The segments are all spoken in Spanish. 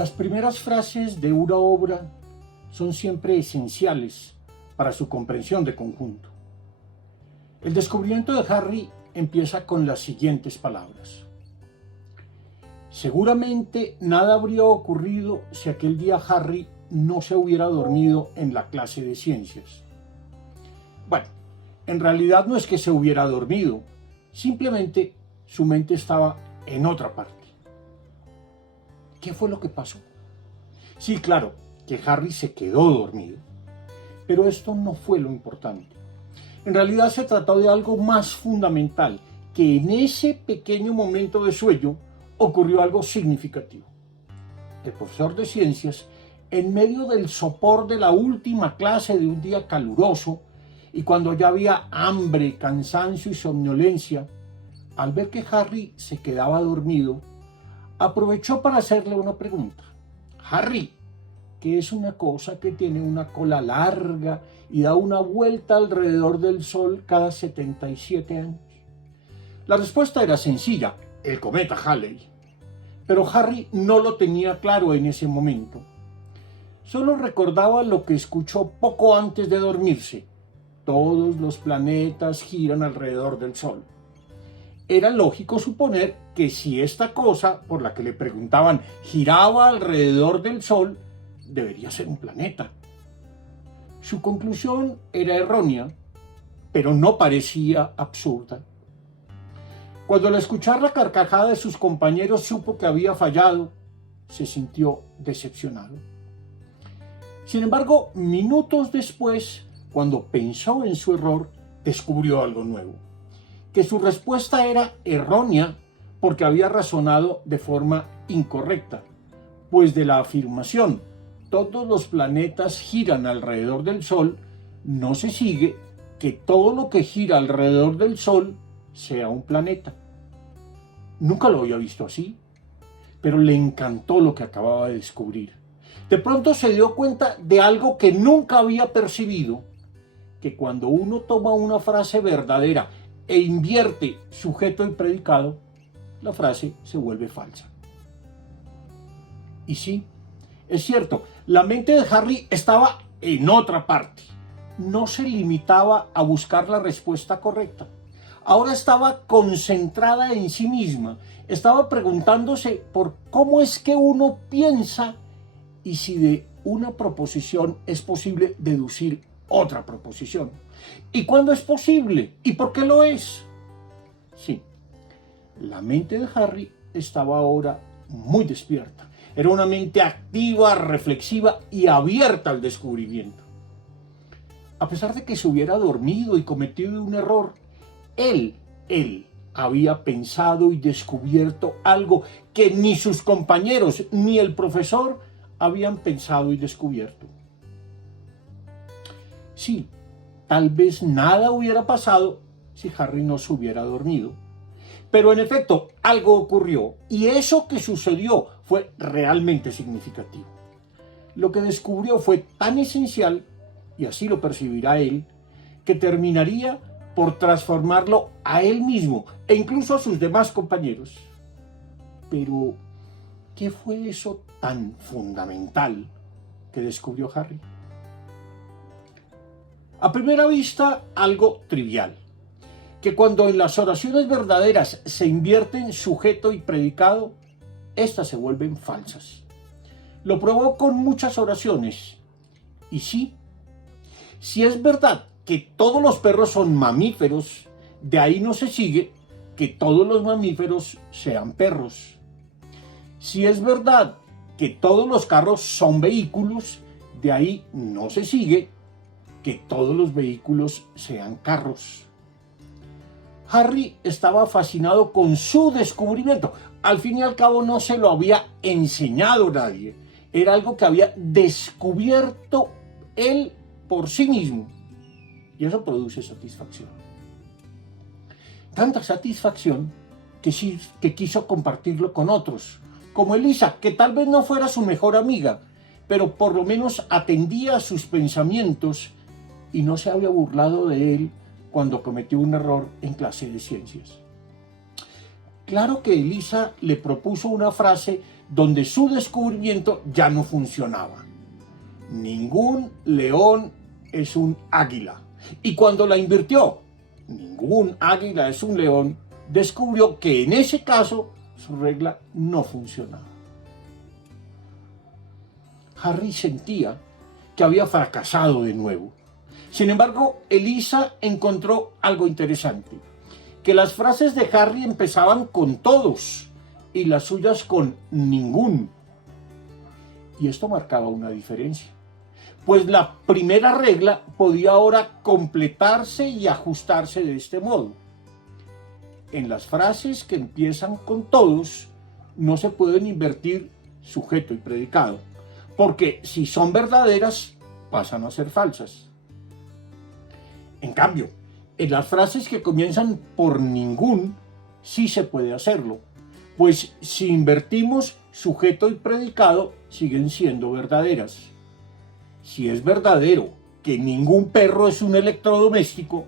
Las primeras frases de una obra son siempre esenciales para su comprensión de conjunto. El descubrimiento de Harry empieza con las siguientes palabras. Seguramente nada habría ocurrido si aquel día Harry no se hubiera dormido en la clase de ciencias. Bueno, en realidad no es que se hubiera dormido, simplemente su mente estaba en otra parte. ¿Qué fue lo que pasó? Sí, claro, que Harry se quedó dormido, pero esto no fue lo importante. En realidad se trató de algo más fundamental, que en ese pequeño momento de sueño ocurrió algo significativo. El profesor de ciencias, en medio del sopor de la última clase de un día caluroso, y cuando ya había hambre, cansancio y somnolencia, al ver que Harry se quedaba dormido, aprovechó para hacerle una pregunta. Harry, ¿qué es una cosa que tiene una cola larga y da una vuelta alrededor del Sol cada 77 años? La respuesta era sencilla, el cometa Halley. Pero Harry no lo tenía claro en ese momento. Solo recordaba lo que escuchó poco antes de dormirse. Todos los planetas giran alrededor del Sol. Era lógico suponer que si esta cosa, por la que le preguntaban, giraba alrededor del Sol, debería ser un planeta. Su conclusión era errónea, pero no parecía absurda. Cuando al escuchar la carcajada de sus compañeros supo que había fallado, se sintió decepcionado. Sin embargo, minutos después, cuando pensó en su error, descubrió algo nuevo. Que su respuesta era errónea porque había razonado de forma incorrecta, pues de la afirmación todos los planetas giran alrededor del Sol, no se sigue que todo lo que gira alrededor del Sol sea un planeta. Nunca lo había visto así, pero le encantó lo que acababa de descubrir. De pronto se dio cuenta de algo que nunca había percibido, que cuando uno toma una frase verdadera e invierte sujeto y predicado, la frase se vuelve falsa. Y sí, es cierto, la mente de Harry estaba en otra parte. No se limitaba a buscar la respuesta correcta. Ahora estaba concentrada en sí misma. Estaba preguntándose por cómo es que uno piensa y si de una proposición es posible deducir otra proposición. ¿Y cuándo es posible? ¿Y por qué lo es? Sí, la mente de Harry estaba ahora muy despierta. Era una mente activa, reflexiva y abierta al descubrimiento. A pesar de que se hubiera dormido y cometido un error, él había pensado y descubierto algo que ni sus compañeros ni el profesor habían pensado y descubierto. Sí, tal vez nada hubiera pasado si Harry no se hubiera dormido. Pero en efecto, algo ocurrió y eso que sucedió fue realmente significativo. Lo que descubrió fue tan esencial, y así lo percibirá él, que terminaría por transformarlo a él mismo e incluso a sus demás compañeros. Pero, ¿qué fue eso tan fundamental que descubrió Harry? A primera vista, algo trivial, que cuando en las oraciones verdaderas se invierten sujeto y predicado, éstas se vuelven falsas. Lo probó con muchas oraciones. Y sí, si es verdad que todos los perros son mamíferos, de ahí no se sigue que todos los mamíferos sean perros. Si es verdad que todos los carros son vehículos, de ahí no se sigue que todos los vehículos sean carros. Harry estaba fascinado con su descubrimiento. Al fin y al cabo no se lo había enseñado nadie. Era algo que había descubierto él por sí mismo. Y eso produce satisfacción. Tanta satisfacción que quiso compartirlo con otros. Como Elisa, que tal vez no fuera su mejor amiga, pero por lo menos atendía a sus pensamientos y no se había burlado de él cuando cometió un error en clase de ciencias. Claro que Elisa le propuso una frase donde su descubrimiento ya no funcionaba. Ningún león es un águila. Y cuando la invirtió, ningún águila es un león, descubrió que en ese caso su regla no funcionaba. Harry sentía que había fracasado de nuevo. Sin embargo, Elisa encontró algo interesante, que las frases de Harry empezaban con todos y las suyas con ningún. Y esto marcaba una diferencia, pues la primera regla podía ahora completarse y ajustarse de este modo. En las frases que empiezan con todos no se pueden invertir sujeto y predicado, porque si son verdaderas pasan a ser falsas. En cambio, en las frases que comienzan por ningún sí se puede hacerlo, pues si invertimos sujeto y predicado siguen siendo verdaderas. Si es verdadero que ningún perro es un electrodoméstico,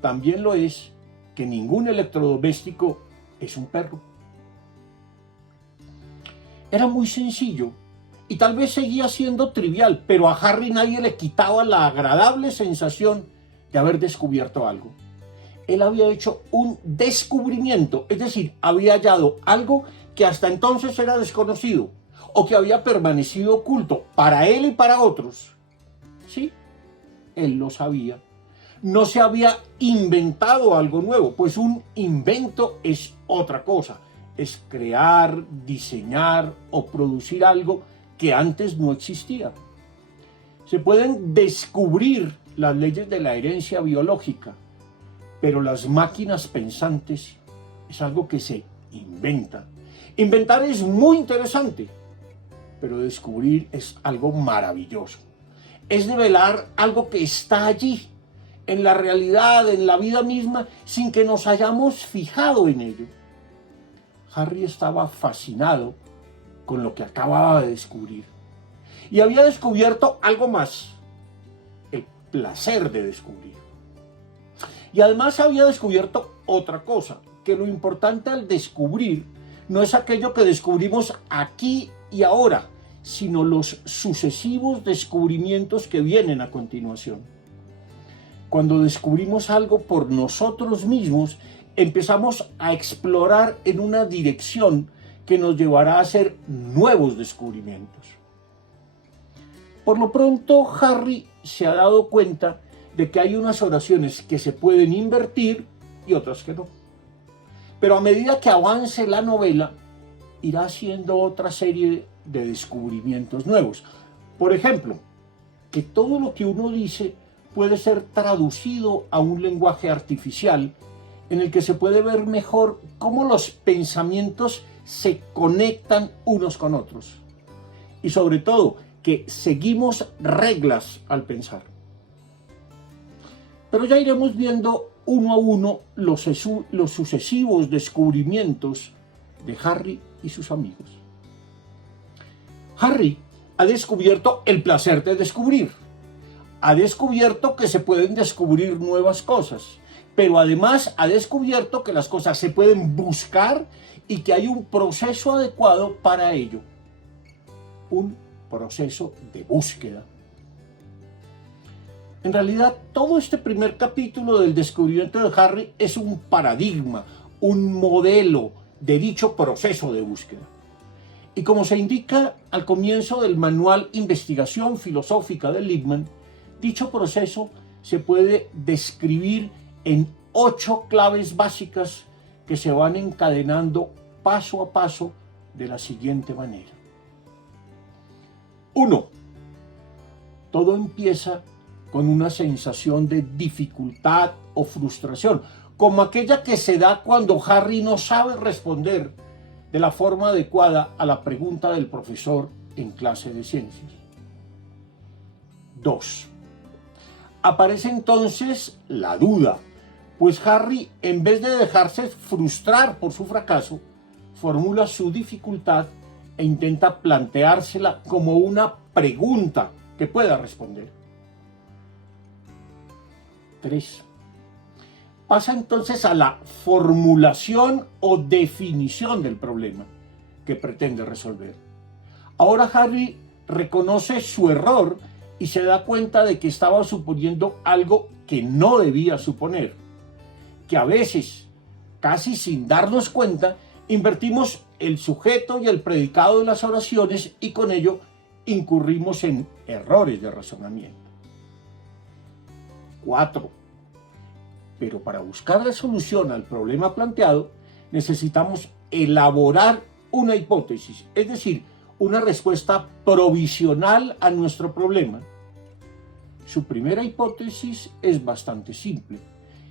también lo es que ningún electrodoméstico es un perro. Era muy sencillo y tal vez seguía siendo trivial, pero a Harry nadie le quitaba la agradable sensación de haber descubierto algo. Él había hecho un descubrimiento, es decir, había hallado algo que hasta entonces era desconocido o que había permanecido oculto para él y para otros. Sí, él lo sabía. No se había inventado algo nuevo, pues un invento es otra cosa. Es crear, diseñar o producir algo que antes no existía. Se pueden descubrir las leyes de la herencia biológica, pero las máquinas pensantes es algo que se inventa. Inventar es muy interesante, pero descubrir es algo maravilloso. Es develar algo que está allí, en la realidad, en la vida misma, sin que nos hayamos fijado en ello. Harry estaba fascinado con lo que acababa de descubrir. Y había descubierto algo más, el placer de descubrir. Y además había descubierto otra cosa, que lo importante al descubrir no es aquello que descubrimos aquí y ahora, sino los sucesivos descubrimientos que vienen a continuación. Cuando descubrimos algo por nosotros mismos, empezamos a explorar en una dirección que nos llevará a hacer nuevos descubrimientos. Por lo pronto, Harry se ha dado cuenta de que hay unas oraciones que se pueden invertir y otras que no. Pero a medida que avance la novela, irá haciendo otra serie de descubrimientos nuevos. Por ejemplo, que todo lo que uno dice puede ser traducido a un lenguaje artificial en el que se puede ver mejor cómo los pensamientos se conectan unos con otros. Y sobre todo, que seguimos reglas al pensar. Pero ya iremos viendo uno a uno los sucesivos descubrimientos de Harry y sus amigos. Harry ha descubierto el placer de descubrir. Ha descubierto que se pueden descubrir nuevas cosas, pero además ha descubierto que las cosas se pueden buscar y que hay un proceso adecuado para ello. Un proceso de búsqueda. En realidad, todo este primer capítulo del descubrimiento de Harry es un paradigma, un modelo de dicho proceso de búsqueda. Y como se indica al comienzo del manual Investigación Filosófica de Lippmann, dicho proceso se puede describir en 8 claves básicas que se van encadenando paso a paso de la siguiente manera. 1. Todo empieza con una sensación de dificultad o frustración, como aquella que se da cuando Harry no sabe responder de la forma adecuada a la pregunta del profesor en clase de ciencias. 2. Aparece entonces la duda, pues Harry, en vez de dejarse frustrar por su fracaso, formula su dificultad e intenta planteársela como una pregunta que pueda responder. 3. Pasa entonces a la formulación o definición del problema, que pretende resolver. Ahora Harry reconoce su error y se da cuenta de que estaba suponiendo algo que no debía suponer, que a veces, casi sin darnos cuenta, invertimos el sujeto y el predicado de las oraciones y con ello incurrimos en errores de razonamiento. 4. Pero para buscar la solución al problema planteado, necesitamos elaborar una hipótesis, es decir, una respuesta provisional a nuestro problema. Su primera hipótesis es bastante simple.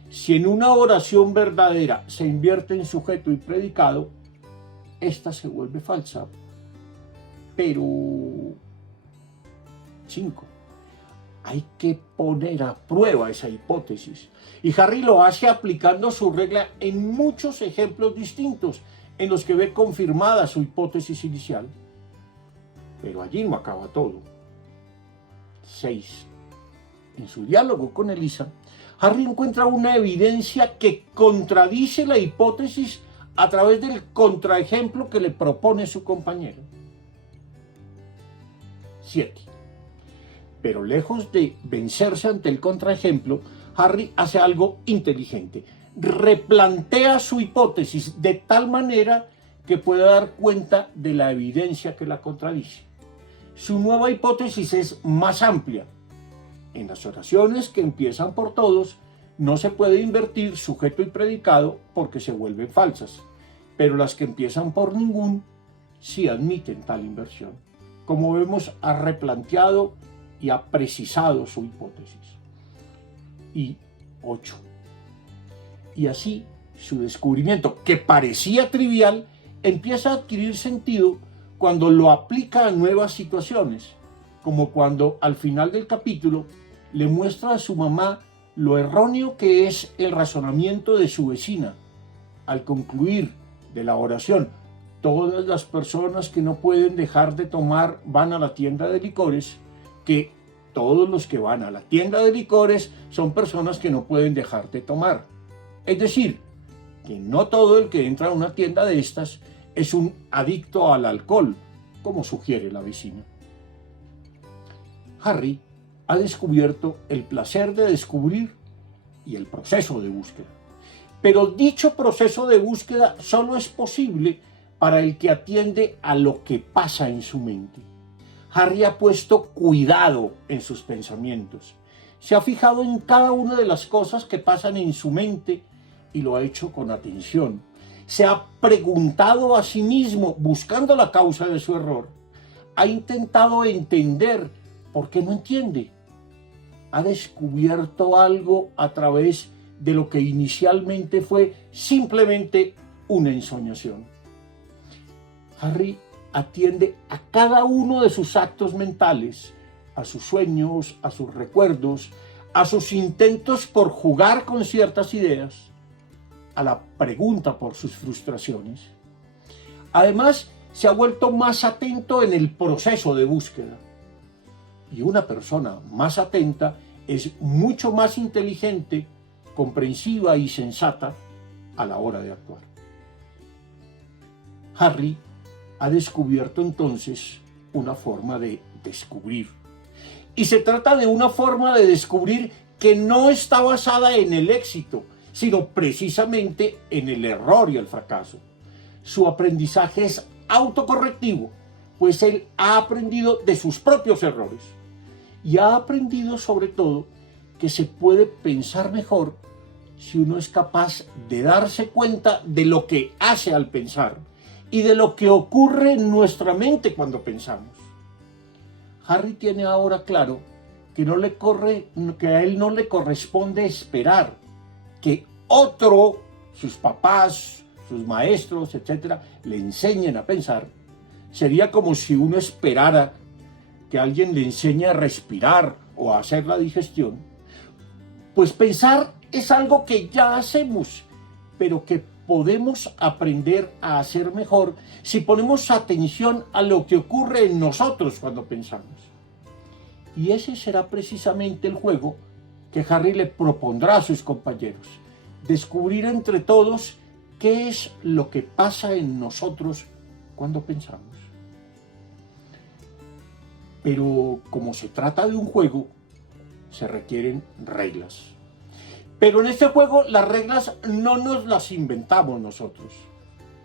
Si en una oración verdadera se invierte en sujeto y predicado, esta se vuelve falsa. Pero 5. Hay que poner a prueba esa hipótesis. Y Harry lo hace aplicando su regla en muchos ejemplos distintos en los que ve confirmada su hipótesis inicial. Pero allí no acaba todo. 6. En su diálogo con Elisa, Harry encuentra una evidencia que contradice la hipótesis a través del contraejemplo que le propone su compañero. 7. Pero lejos de vencerse ante el contraejemplo, Harry hace algo inteligente. Replantea su hipótesis de tal manera que pueda dar cuenta de la evidencia que la contradice. Su nueva hipótesis es más amplia. En las oraciones que empiezan por todos, no se puede invertir sujeto y predicado porque se vuelven falsas, pero las que empiezan por ningún sí admiten tal inversión. Como vemos, ha replanteado y ha precisado su hipótesis. Y 8. Y así su descubrimiento, que parecía trivial, empieza a adquirir sentido cuando lo aplica a nuevas situaciones, como cuando al final del capítulo le muestra a su mamá lo erróneo que es el razonamiento de su vecina. Al concluir de la oración, todas las personas que no pueden dejar de tomar van a la tienda de licores, que todos los que van a la tienda de licores son personas que no pueden dejar de tomar. Es decir, que no todo el que entra a una tienda de estas es un adicto al alcohol, como sugiere la vecina. Harry ha descubierto el placer de descubrir y el proceso de búsqueda. Pero dicho proceso de búsqueda solo es posible para el que atiende a lo que pasa en su mente. Harry ha puesto cuidado en sus pensamientos. Se ha fijado en cada una de las cosas que pasan en su mente y lo ha hecho con atención. Se ha preguntado a sí mismo, buscando la causa de su error. Ha intentado entender por qué no entiende. Ha descubierto algo a través de lo que inicialmente fue simplemente una ensoñación. Harry atiende a cada uno de sus actos mentales, a sus sueños, a sus recuerdos, a sus intentos por jugar con ciertas ideas, a la pregunta por sus frustraciones. Además, se ha vuelto más atento en el proceso de búsqueda. Y una persona más atenta es mucho más inteligente, comprensiva y sensata a la hora de actuar. Harry ha descubierto entonces una forma de descubrir. Y se trata de una forma de descubrir que no está basada en el éxito, sino precisamente en el error y el fracaso. Su aprendizaje es autocorrectivo, pues él ha aprendido de sus propios errores. Y ha aprendido sobre todo que se puede pensar mejor si uno es capaz de darse cuenta de lo que hace al pensar y de lo que ocurre en nuestra mente cuando pensamos. Harry tiene ahora claro que a él no le corresponde esperar que otro, sus papás, sus maestros, etcétera, le enseñen a pensar. Sería como si uno esperara que alguien le enseñe a respirar o a hacer la digestión. Pues pensar es algo que ya hacemos, pero que podemos aprender a hacer mejor si ponemos atención a lo que ocurre en nosotros cuando pensamos. Y ese será precisamente el juego que Harry le propondrá a sus compañeros. Descubrir entre todos qué es lo que pasa en nosotros cuando pensamos. Pero como se trata de un juego, se requieren reglas. Pero en este juego las reglas no nos las inventamos nosotros.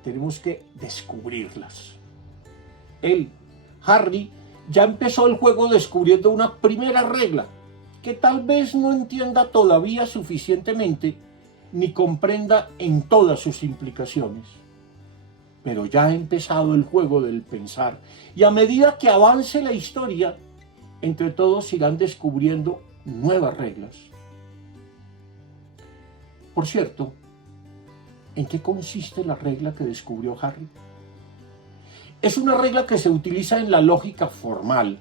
Tenemos que descubrirlas. Él, Harry, ya empezó el juego descubriendo una primera regla que tal vez no entienda todavía suficientemente ni comprenda en todas sus implicaciones. Pero ya ha empezado el juego del pensar, y a medida que avance la historia, entre todos irán descubriendo nuevas reglas. Por cierto, ¿en qué consiste la regla que descubrió Harry? Es una regla que se utiliza en la lógica formal,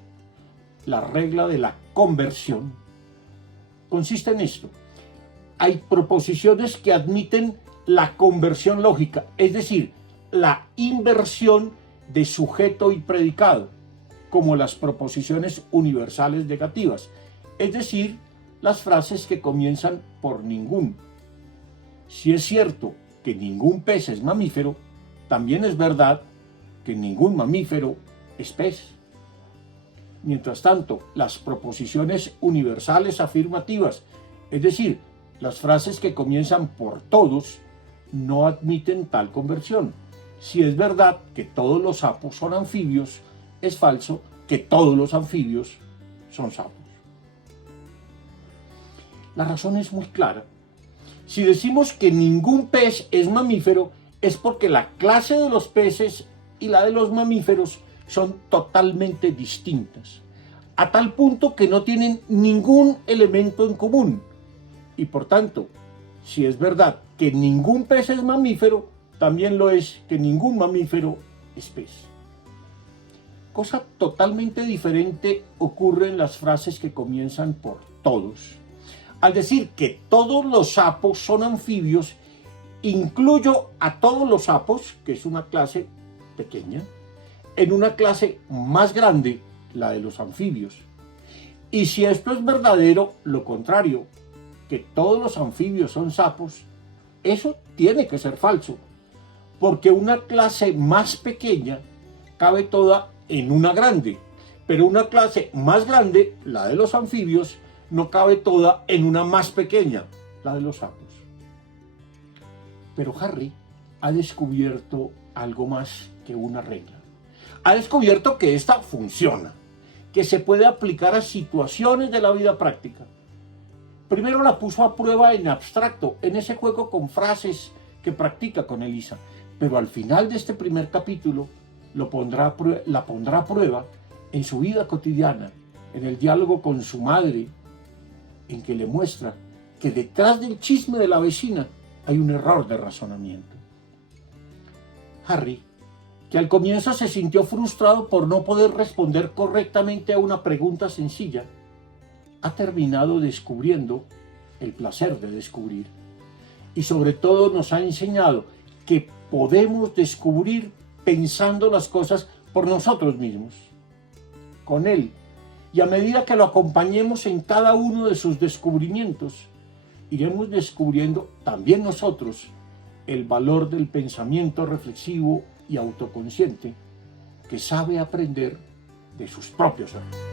la regla de la conversión. Consiste en esto: hay proposiciones que admiten la conversión lógica, es decir, la inversión de sujeto y predicado, como las proposiciones universales negativas, es decir, las frases que comienzan por ningún. Si es cierto que ningún pez es mamífero, también es verdad que ningún mamífero es pez. Mientras tanto, las proposiciones universales afirmativas, es decir, las frases que comienzan por todos, no admiten tal conversión. Si es verdad que todos los sapos son anfibios, es falso que todos los anfibios son sapos. La razón es muy clara. Si decimos que ningún pez es mamífero, es porque la clase de los peces y la de los mamíferos son totalmente distintas, a tal punto que no tienen ningún elemento en común. Y por tanto, si es verdad que ningún pez es mamífero, también lo es que ningún mamífero es pez. Cosa totalmente diferente ocurre en las frases que comienzan por todos. Al decir que todos los sapos son anfibios, incluyo a todos los sapos, que es una clase pequeña, en una clase más grande, la de los anfibios. Y si esto es verdadero, lo contrario, que todos los anfibios son sapos, eso tiene que ser falso, porque una clase más pequeña cabe toda en una grande, pero una clase más grande, la de los anfibios, no cabe toda en una más pequeña, la de los sapos. Pero Harry ha descubierto algo más que una regla. Ha descubierto que esta funciona, que se puede aplicar a situaciones de la vida práctica. Primero la puso a prueba en abstracto, en ese juego con frases que practica con Elisa, pero al final de este primer capítulo la pondrá a prueba en su vida cotidiana, en el diálogo con su madre, en que le muestra que detrás del chisme de la vecina hay un error de razonamiento. Harry, que al comienzo se sintió frustrado por no poder responder correctamente a una pregunta sencilla, ha terminado descubriendo el placer de descubrir. Y sobre todo nos ha enseñado que podemos descubrir pensando las cosas por nosotros mismos, con él. Y a medida que lo acompañemos en cada uno de sus descubrimientos, iremos descubriendo también nosotros el valor del pensamiento reflexivo y autoconsciente que sabe aprender de sus propios errores.